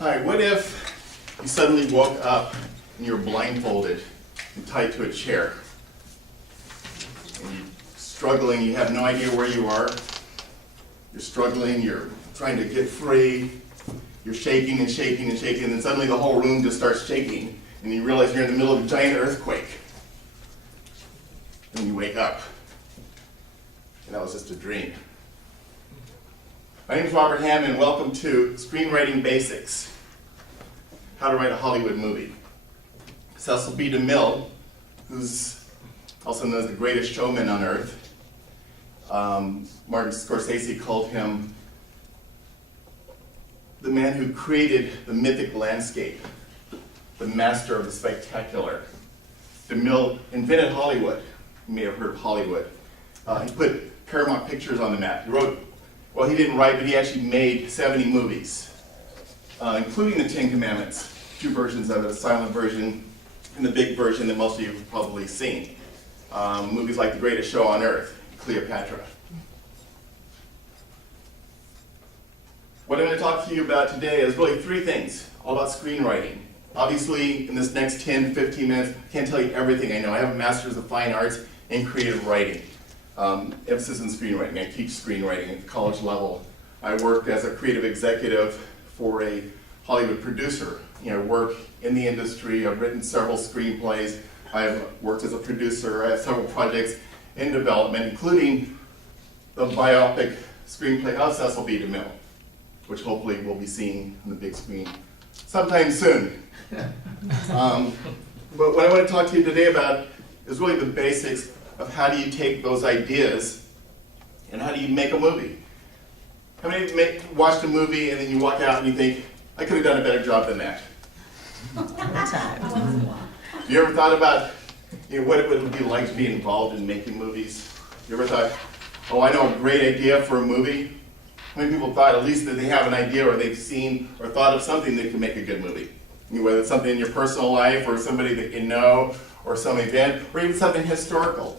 Hi, what if you suddenly woke up and you're blindfolded and tied to a chair? And you're struggling, you have no idea where you are. You're struggling, you're trying to get free. You're shaking and shaking and shaking, and then suddenly the whole room just starts shaking, and you realize you're in the middle of a giant earthquake. And you wake up, and that was just a dream. My name is Robert Hammond. Welcome to Screenwriting Basics, How to Write a Hollywood Movie. Cecil DeMille, who's also known as the greatest showman on earth, Martin Scorsese called him the man who created the mythic landscape, the master of the spectacular. DeMille invented Hollywood. You may have heard of Hollywood. He put Paramount Pictures on the map. He wrote, well, he didn't write, but he actually made 70 movies, including the Ten Commandments, two versions of it, a silent version and the big version that most of you have probably seen. Movies like The Greatest Show on Earth, Cleopatra. What I'm going to talk to you about today is really three things, all about screenwriting. Obviously, in this next 10, 15 minutes, I can't tell you everything I know. I have a Master's of Fine Arts in Creative Writing. Emphasis in screenwriting. I teach screenwriting at the college level. I work as a creative executive for a Hollywood producer. I work in the industry. I've written several screenplays. I've worked as a producer. I have several projects in development, including the biopic screenplay of Cecil DeMille, which hopefully we'll be seeing on the big screen sometime soon. But what I want to talk to you today about is really the basics of how do you take those ideas and how do you make a movie. How many watched a movie and then you walk out and you think, I could have done a better job than that? You ever thought about what it would be like to be involved in making movies? You ever thought, oh, I know a great idea for a movie? How many people thought at least that they have an idea or they've seen or thought of something that can make a good movie? Whether it's something in your personal life or somebody that you know or some event or even something historical.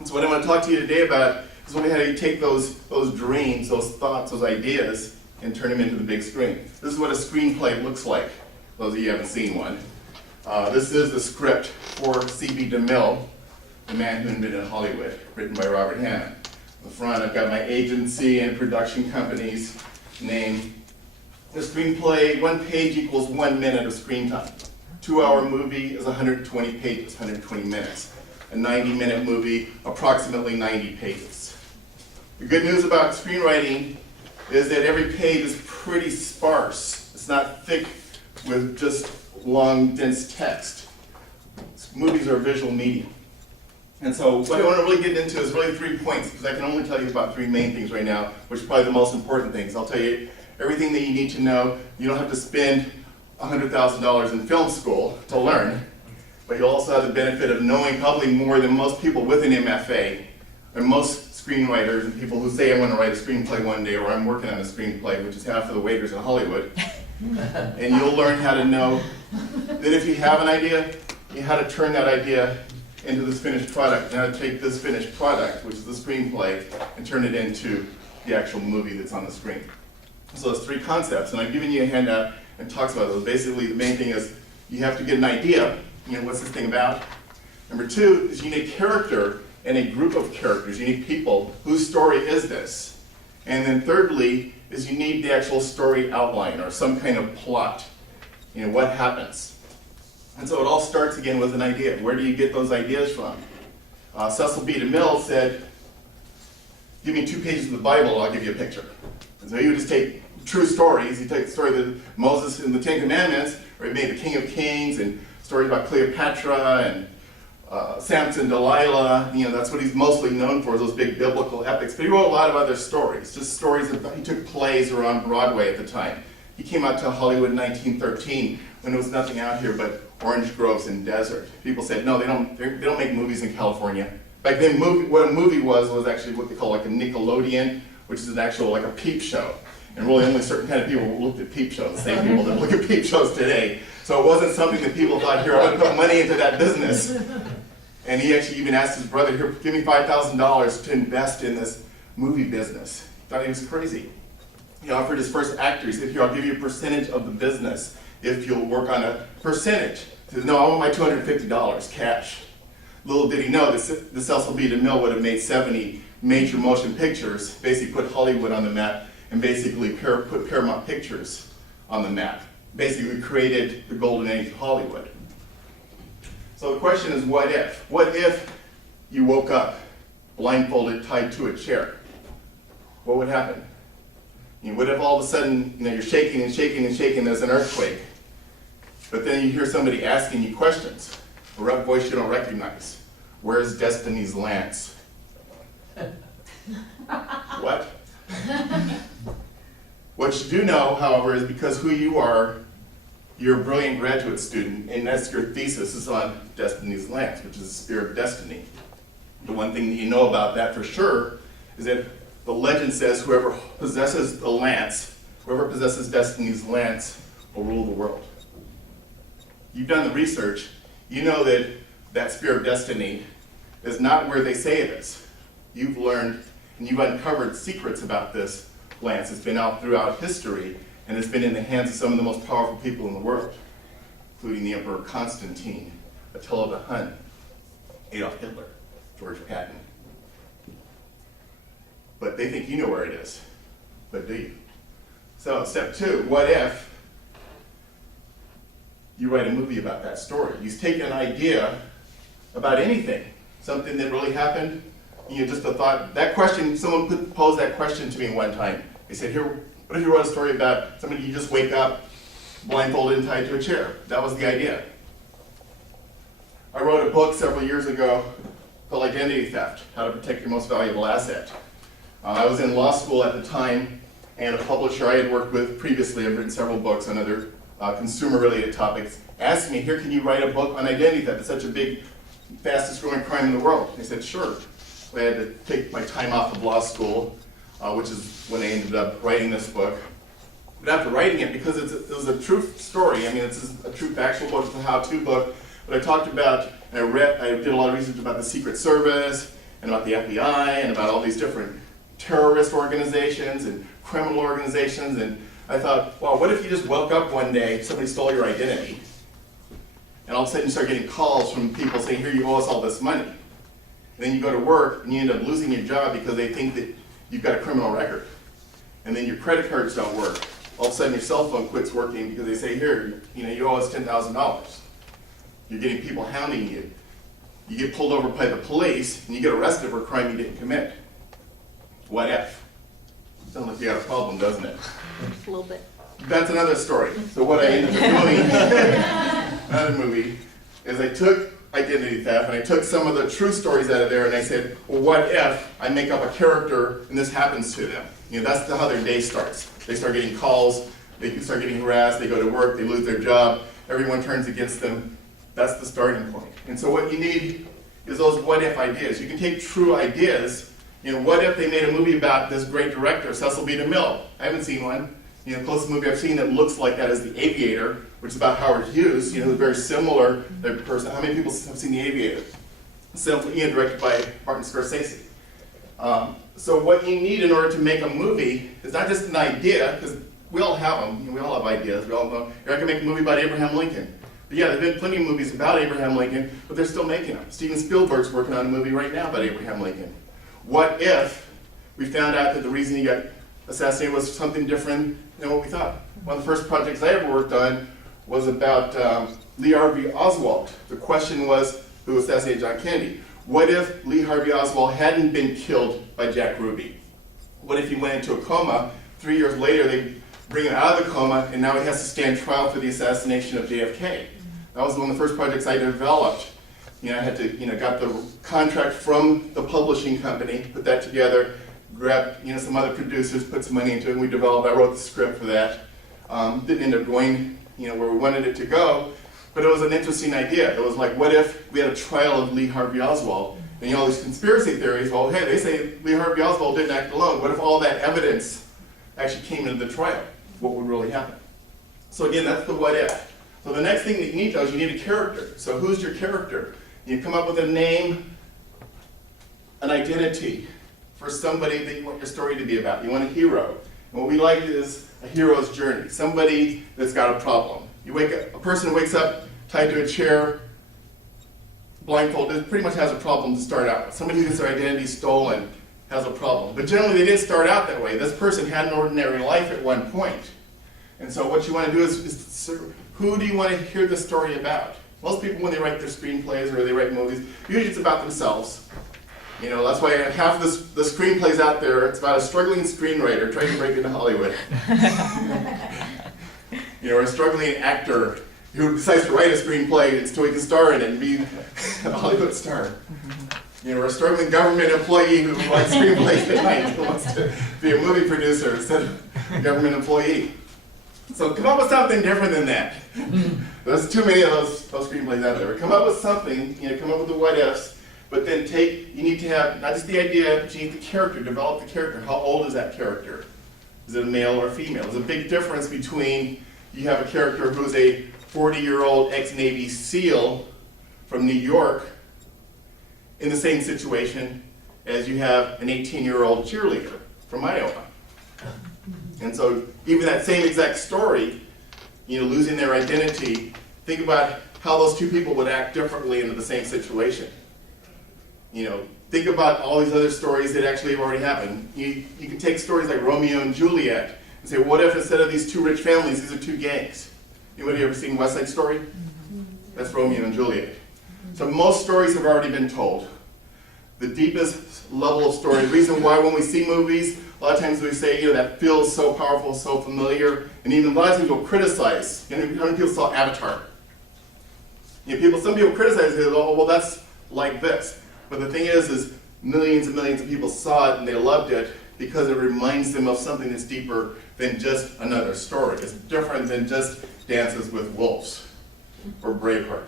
And so what I want to talk to you today about is really how you take those dreams, those thoughts, those ideas and turn them into the big screen. This is what a screenplay looks like, those of you who haven't seen one. This is the script for C.B. DeMille, the man who invented Hollywood, written by Robert Hammond. In the front, I've got my agency and production company's name. The screenplay, 1 page equals 1 minute of screen time. 2-hour movie is 120 pages, 120 minutes. A 90-minute movie, approximately 90 pages. The good news about screenwriting is that every page is pretty sparse. It's not thick with just long, dense text. Movies are a visual medium. And so what I want to really get into is really 3 points, because I can only tell you about 3 main things right now, which are probably the most important things. I'll tell you everything that you need to know. You don't have to spend $100,000 in film school to learn, but you'll also have the benefit of knowing probably more than most people with an MFA, and most screenwriters and people who say I'm going to write a screenplay one day, or I'm working on a screenplay, which is half of the waiters in Hollywood. And you'll learn how to know that if you have an idea, how to turn that idea into this finished product, and how to take this finished product, which is the screenplay, and turn it into the actual movie that's on the screen. So there's 3 concepts, and I've given you a handout and talks about those. Basically, the main thing is you have to get an idea. What's this thing about? Number 2 is you need a character and a group of characters. You need people. Whose story is this? And then thirdly is you need the actual story outline or some kind of plot. What happens? And so it all starts again with an idea. Where do you get those ideas from? Cecil DeMille said, give me 2 pages of the Bible, I'll give you a picture. And so he would just take true stories. He'd take the story of Moses in the Ten Commandments, or he made the King of Kings, and stories about Cleopatra and Samson, Delilah. That's what he's mostly known for, those big biblical epics. But he wrote a lot of other stories, just stories he took plays that were on Broadway at the time. He came out to Hollywood in 1913 when there was nothing out here but orange groves and desert. People said, no, they don't make movies in California. Back then, what a movie was actually what they call like a Nickelodeon, which is an actual, like a peep show. And really only certain kind of people looked at peep shows, the same people that look at peep shows today. So it wasn't something that people thought, here, I want to put money into that business. And he actually even asked his brother, here, give me $5,000 to invest in this movie business. He thought he was crazy. He offered his first actor. He said, here, I'll give you a percentage of the business if you'll work on a percentage. He said, no, I want my $250 cash. Little did he know that Cecil B. DeMille would have made 70 major motion pictures, basically put Hollywood on the map, and basically put Paramount Pictures on the map. Basically created the golden age of Hollywood. So the question is, what if? What if you woke up blindfolded, tied to a chair? What would happen? What if all of a sudden, you're shaking and shaking and shaking, there's an earthquake, but then you hear somebody asking you questions, a voice you don't recognize. Where's Destiny's Lance? What? What you do know, however, is because who you are, you're a brilliant graduate student, and that's your thesis is on Destiny's Lance, which is the spirit of destiny. The one thing that you know about that for sure is that the legend says whoever possesses the lance, whoever possesses Destiny's Lance, will rule the world. You've done the research. You know that that spirit of destiny is not where they say it is. You've learned and you've uncovered secrets about this lance. It's been out throughout history, and it's been in the hands of some of the most powerful people in the world, including the Emperor Constantine, Attila the Hun, Adolf Hitler, George Patton. But they think you know where it is. But do you? So step 2, what if you write a movie about that story? You take an idea about anything, something that really happened, just a thought. That question, someone posed that question to me one time. They said, here, what if you wrote a story about somebody you just wake up blindfolded and tied to a chair? That was the idea. I wrote a book several years ago called Identity Theft, How to Protect Your Most Valuable Asset. I was in law school at the time, and a publisher I had worked with previously, I've written several books on other consumer-related topics, asked me, here, can you write a book on identity theft? It's such a big, fastest-growing crime in the world. I said, sure. So I had to take my time off of law school, which is when I ended up writing this book. But after writing it, because it was a true story, it's a true factual book, it's a how-to book, but I talked about, and I did a lot of research about the Secret Service, and about the FBI, and about all these different terrorist organizations and criminal organizations, and I thought, well, what if you just woke up one day, somebody stole your identity, and all of a sudden you start getting calls from people saying, here, you owe us all this money. And then you go to work, and you end up losing your job because they think that you've got a criminal record. And then your credit cards don't work. All of a sudden your cell phone quits working because they say, here, you owe us $10,000. You're getting people hounding you. You get pulled over by the police, and you get arrested for a crime you didn't commit. What if? Sounds like you got a problem, doesn't it? A little bit. That's another story. So what I ended up doing, another movie, is I took identity theft and I took some of the true stories out of there and I said, well, what if I make up a character and this happens to them? That's how their day starts. They start getting calls, they start getting harassed, they go to work, they lose their job, everyone turns against them. That's the starting point. And so what you need is those what if ideas. You can take true ideas. What if they made a movie about this great director, Cecil B. DeMille? I haven't seen one. The closest movie I've seen that looks like that is The Aviator, which is about Howard Hughes. Very similar person. How many people have seen The Aviator? Directed by Martin Scorsese. So what you need in order to make a movie is not just an idea, because we all have them. We all have ideas. We all know. I can make a movie about Abraham Lincoln. But yeah, there have been plenty of movies about Abraham Lincoln, but they're still making them. Steven Spielberg's working on a movie right now about Abraham Lincoln. What if we found out that the reason he got assassinated was something different than what we thought? One of the first projects I ever worked on was about Lee Harvey Oswald. The question was, who assassinated John Kennedy? What if Lee Harvey Oswald hadn't been killed by Jack Ruby? What if he went into a coma? 3 years later, they bring him out of the coma, and now he has to stand trial for the assassination of JFK. That was one of the first projects I developed. I had to, got the contract from the publishing company, put that together, grabbed, some other producers, put some money into it, and we developed, I wrote the script for that. Didn't end up going, where we wanted it to go, but it was an interesting idea. It was like, what if we had a trial of Lee Harvey Oswald? And all these conspiracy theories, well, hey, they say Lee Harvey Oswald didn't act alone. What if all that evidence actually came into the trial? What would really happen? So again, that's the what if. So the next thing that you need to know is you need a character. So who's your character? You come up with a name, an identity for somebody that you want your story to be about. You want a hero. And what we like is a hero's journey, somebody that's got a problem. A person wakes up tied to a chair, blindfolded, pretty much has a problem to start out with. Somebody who gets their identity stolen has a problem. But generally they didn't start out that way. This person had an ordinary life at one point. And so what you want to do is who do you want to hear the story about? Most people, when they write their screenplays or they write movies, usually it's about themselves. You know, that's why half of the screenplays out there, it's about a struggling screenwriter trying to break into Hollywood. You know, or a struggling actor who decides to write a screenplay so he can star in it and be a Hollywood star. You know, or a struggling government employee who writes screenplays at night who wants to be a movie producer instead of a government employee. So come up with something different than that. There's too many of those screenplays out there. Come up with something, you know, come up with the what ifs, but then you need to have not just the idea, but you need the character, develop the character. How old is that character? Is it a male or female? There's a big difference between you have a character who's a 40-year-old ex-Navy SEAL from New York in the same situation as you have an 18-year-old cheerleader from Iowa. And so even that same exact story, you know, losing their identity, think about how those two people would act differently in the same situation. You know, think about all these other stories that actually have already happened. You can take stories like Romeo and Juliet and say, what if instead of these two rich families, these are two gangs? Anybody ever seen West Side Story? That's Romeo and Juliet. So most stories have already been told. The deepest level of story, the reason why when we see movies, a lot of times we say, you know, that feels so powerful, so familiar, and even a lot of times we'll criticize. You know, how many people saw Avatar? You know, some people criticize it, oh, well, that's like this. But the thing is millions and millions of people saw it and they loved it because it reminds them of something that's deeper than just another story. It's different than just Dances with Wolves or Braveheart.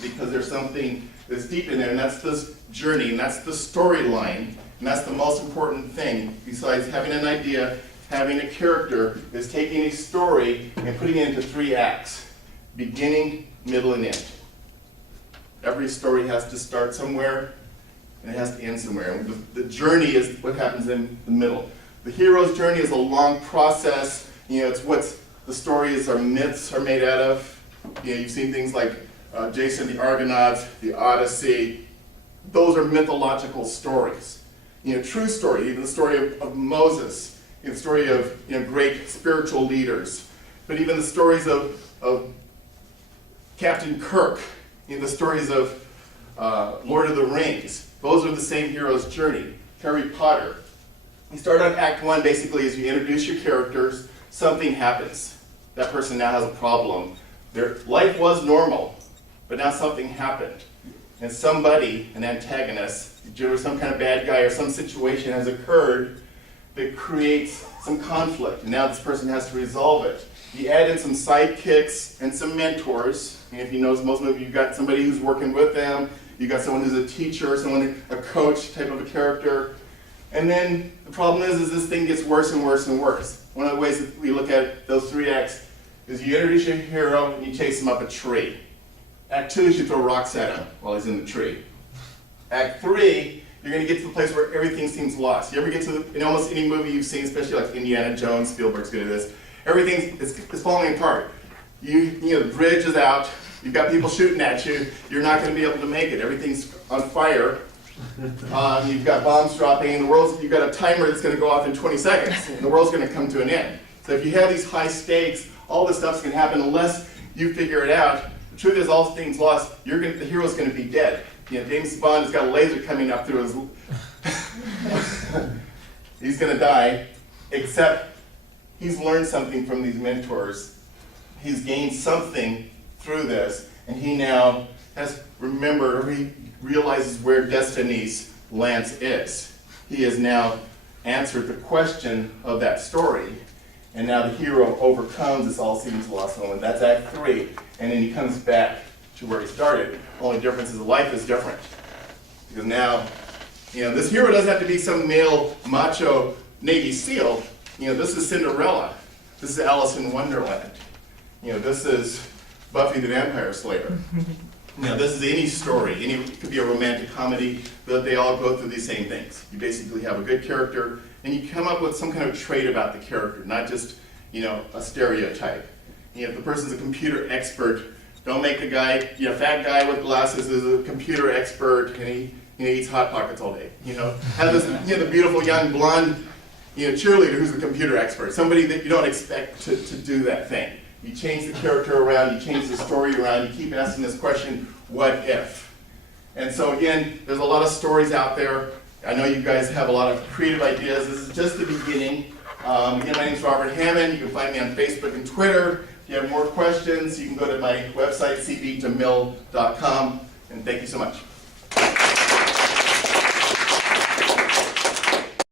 Because there's something that's deep in there, and that's this journey, and that's the storyline, and that's the most important thing, besides having an idea, having a character, is taking a story and putting it into 3 acts, beginning, middle, and end. Every story has to start somewhere, and it has to end somewhere. And the journey is what happens in the middle. The hero's journey is a long process. You know, it's what the stories or myths are made out of. You know, you've seen things like Jason the Argonaut, the Odyssey. Those are mythological stories. You know, true story, even the story of Moses, the story of, you know, great spiritual leaders, but even the stories of Captain Kirk, you know, the stories of Lord of the Rings. Those are the same hero's journey. Harry Potter. You start on Act 1 basically as you introduce your characters, something happens. That person now has a problem. Their life was normal, but now something happened. And somebody, an antagonist, some kind of bad guy or some situation has occurred that creates some conflict. And now this person has to resolve it. You add in some sidekicks and some mentors. And if you notice, most of you, you've got somebody who's working with them. You've got someone who's a teacher, a coach type of a character. And then the problem is this thing gets worse and worse and worse. One of the ways that we look at those 3 acts is you introduce your hero and you chase him up a tree. Act 2 is you throw rocks at him while he's in the tree. Act 3, you're going to get to the place where everything seems lost. You ever get to in almost any movie you've seen, especially like Indiana Jones, Spielberg's good at this, everything is falling apart. You know, the bridge is out, you've got people shooting at you, you're not going to be able to make it. Everything's on fire. You've got bombs dropping, and you've got a timer that's going to go off in 20 seconds, and the world's going to come to an end. So if you have these high stakes, all this stuff's going to happen unless you figure it out. The truth is, all things lost, the hero's going to be dead. You know, James Bond has got a laser coming up through his... He's going to die, except he's learned something from these mentors. He's gained something through this, and he now he realizes where destiny's lance is. He has now answered the question of that story, and now the hero overcomes this all seems lost moment. That's Act 3, and then he comes back to where he started. The only difference is the life is different. Because now, you know, this hero doesn't have to be some male, macho Navy SEAL. You know, this is Cinderella. This is Alice in Wonderland. You know, this is Buffy the Vampire Slayer. Now, this is any story. It could be a romantic comedy, but they all go through these same things. You basically have a good character, and you come up with some kind of trait about the character, not just, a stereotype. If the person's a computer expert, don't make the guy, fat guy with glasses is a computer expert, and he eats Hot Pockets all day. Have this, the beautiful young blonde, cheerleader who's a computer expert, somebody that you don't expect to do that thing. You change the character around, you change the story around, you keep asking this question, what if? And so again, there's a lot of stories out there. I know you guys have a lot of creative ideas. This is just the beginning. Again, my name is Robert Hammond. You can find me on Facebook and Twitter. If you have more questions, you can go to my website, cbdemille.com. And thank you so much.